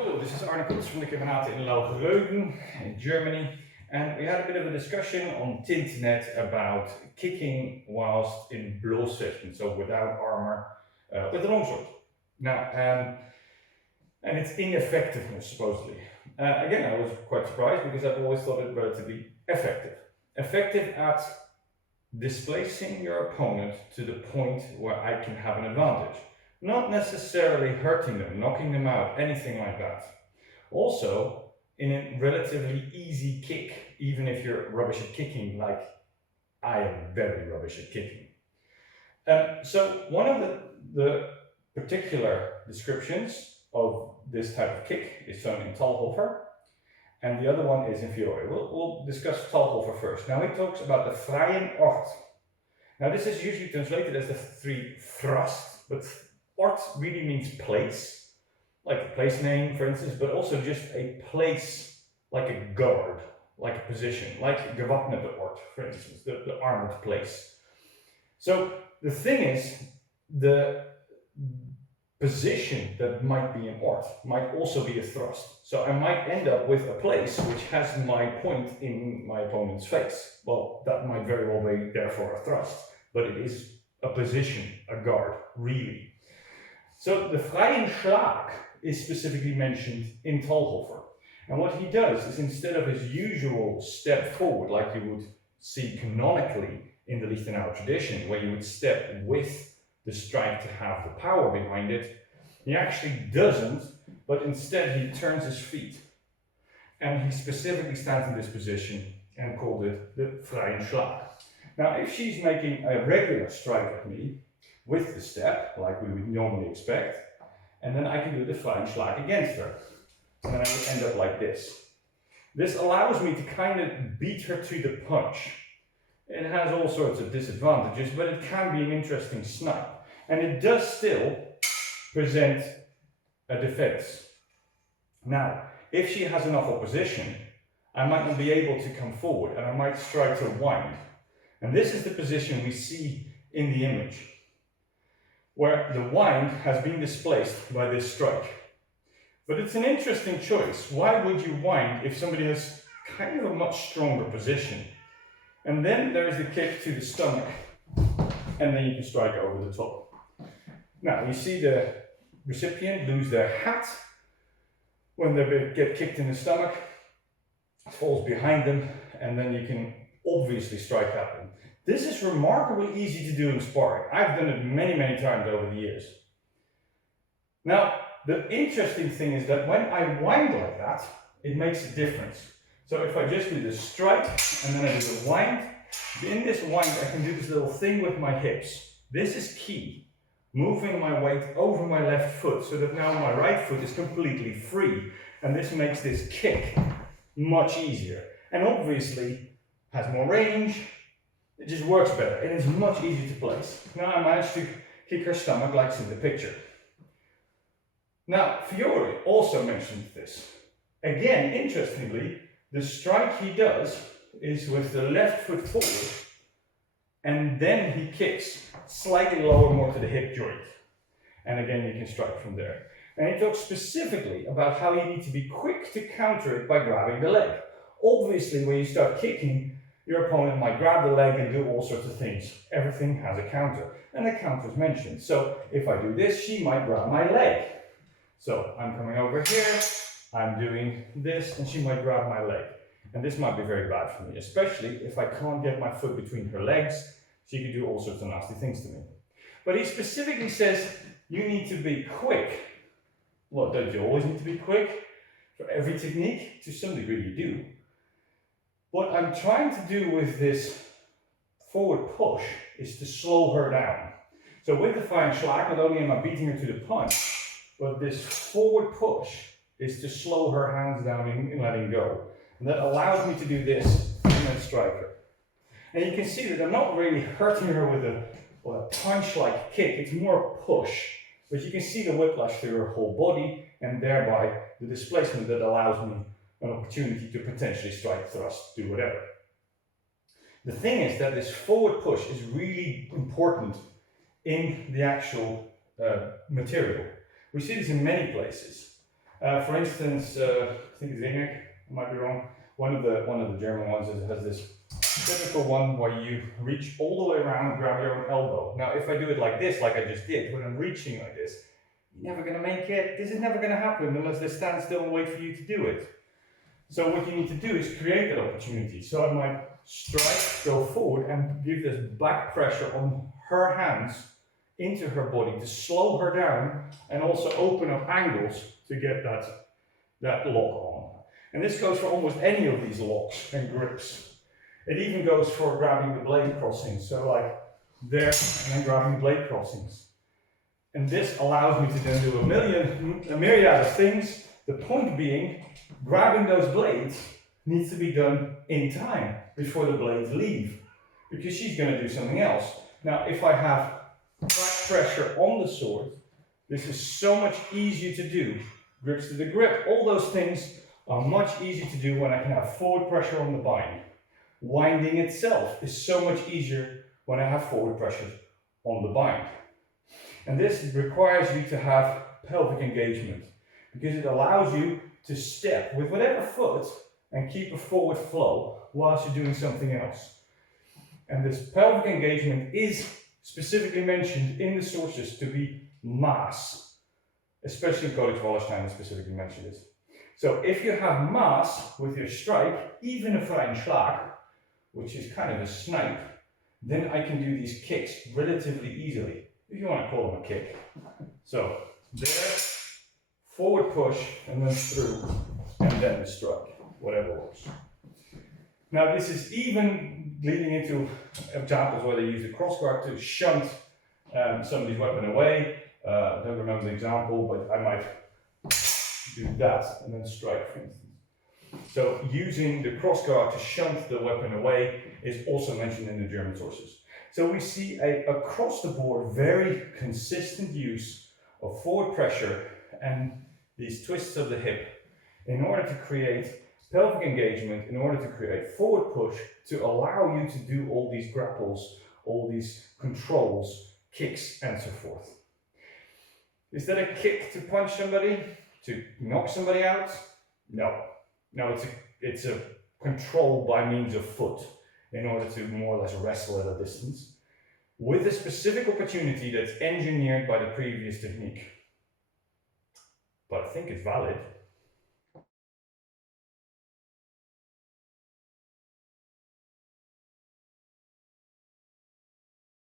Hello, this is Arne Koets from the Kemenate in Laugereugen in Germany, and we had a bit of a discussion on the internet about kicking whilst in Bloßfechten, so without armor, with a longsword. Now, and its ineffectiveness supposedly. Again, I was quite surprised because I've always thought it relatively effective. Effective at displacing your opponent to the point where I can have an advantage. Not necessarily hurting them, knocking them out, anything like that. Also, in a relatively easy kick, even if you're rubbish at kicking, like I am very rubbish at kicking. So one of the particular descriptions of this type of kick is found in Talhofer, and the other one is in Fiore. We'll discuss Talhofer first. Now he talks about the freien Ort. Now this is usually translated as the three thrust, but Ort really means place, like a place name, for instance, but also just a place, like a guard, like a position, like gewapnete Ort, for instance, the armored place. So the thing is, the position that might be an Ort might also be a thrust. So I might end up with a place which has my point in my opponent's face. Well, that might very well be therefore a thrust, but it is a position, a guard, really. So the freien schlag is specifically mentioned in Talhofer. And what he does is, instead of his usual step forward, like you would see canonically in the Lichtenauer tradition, where you would step with the strike to have the power behind it, he actually doesn't, but instead he turns his feet. And he specifically stands in this position and called it the freien schlag. Now, if she's making a regular strike at me, with the step, like we would normally expect, and then I can do the freien schlag against her. And then I would end up like this. This allows me to kind of beat her to the punch. It has all sorts of disadvantages, but it can be an interesting snipe. And it does still present a defense. Now, if she has enough opposition, I might not be able to come forward, and I might strike her wind. And this is the position we see in the image, where the wind has been displaced by this strike. But it's an interesting choice. Why would you wind if somebody has kind of a much stronger position? And then there is the kick to the stomach, and then you can strike over the top. Now, you see the recipient lose their hat when they get kicked in the stomach. It falls behind them, and then you can obviously strike at them. This is remarkably easy to do in sparring. I've done it many, many times over the years. Now, the interesting thing is that when I wind like that, it makes a difference. So if I just do the strike and then I do the wind, in this wind I can do this little thing with my hips. This is key. Moving my weight over my left foot so that now my right foot is completely free. And this makes this kick much easier. And obviously has more range. It just works better, and it's much easier to place. Now I managed to kick her stomach like in the picture. Now, Fiore also mentioned this. Again, interestingly, the strike he does is with the left foot forward, and then he kicks slightly lower, more to the hip joint. And again, you can strike from there. And he talks specifically about how you need to be quick to counter it by grabbing the leg. Obviously, when you start kicking, your opponent might grab the leg and do all sorts of things. Everything has a counter, and a counter is mentioned. So if I do this, she might grab my leg. So I'm coming over here, I'm doing this, and she might grab my leg. And this might be very bad for me, especially if I can't get my foot between her legs. She could do all sorts of nasty things to me. But he specifically says you need to be quick. Well, don't you always need to be quick? For every technique, to some degree you do. What I'm trying to do with this forward push is to slow her down. So with the freien schlag, not only am I beating her to the punch, but this forward push is to slow her hands down in letting go. And that allows me to do this and then strike her. And you can see that I'm not really hurting her with a punch-like kick, it's more a push. But you can see the whiplash through her whole body, and thereby the displacement that allows me an opportunity to potentially strike, thrust, do whatever. The thing is that this forward push is really important in the actual material. We see this in many places. For instance, I think it's Zinnig, I might be wrong. One of the German ones has this typical one where you reach all the way around and grab your own elbow. Now, if I do it like this, like I just did, when I'm reaching like this, you're never gonna make it. This is never gonna happen unless they stand still and wait for you to do it. So what you need to do is create that opportunity. So I might strike, go forward, and give this back pressure on her hands into her body to slow her down and also open up angles to get that lock on. And this goes for almost any of these locks and grips. It even goes for grabbing the blade crossings. So like there, and then grabbing the blade crossings. And this allows me to then do a myriad of things. The point being, grabbing those blades needs to be done in time before the blades leave, because she's going to do something else. Now, if I have back pressure on the sword, this is so much easier to do. Grips to the grip, all those things are much easier to do when I can have forward pressure on the bind. Winding itself is so much easier when I have forward pressure on the bind. And this requires you to have pelvic engagement, because it allows you to step with whatever foot and keep a forward flow whilst you're doing something else. And this pelvic engagement is specifically mentioned in the sources to be mass, especially in Codex Wallenstein is specifically mentioned this. So if you have mass with your strike, even a freien schlag, which is kind of a snipe, then I can do these kicks relatively easily, if you want to call them a kick. So there, forward push, and then through, and then the strike, whatever works. Now this is even leading into examples where they use the crossguard to shunt somebody's weapon away. I don't remember the example, but I might do that and then strike, for instance. So using the crossguard to shunt the weapon away is also mentioned in the German sources. So we see across the board very consistent use of forward pressure and these twists of the hip in order to create pelvic engagement, in order to create forward push, to allow you to do all these grapples, all these controls, kicks, and so forth. Is that a kick to punch somebody? To knock somebody out? No. No, it's a control by means of foot in order to more or less wrestle at a distance with a specific opportunity that's engineered by the previous technique. But I think it's valid.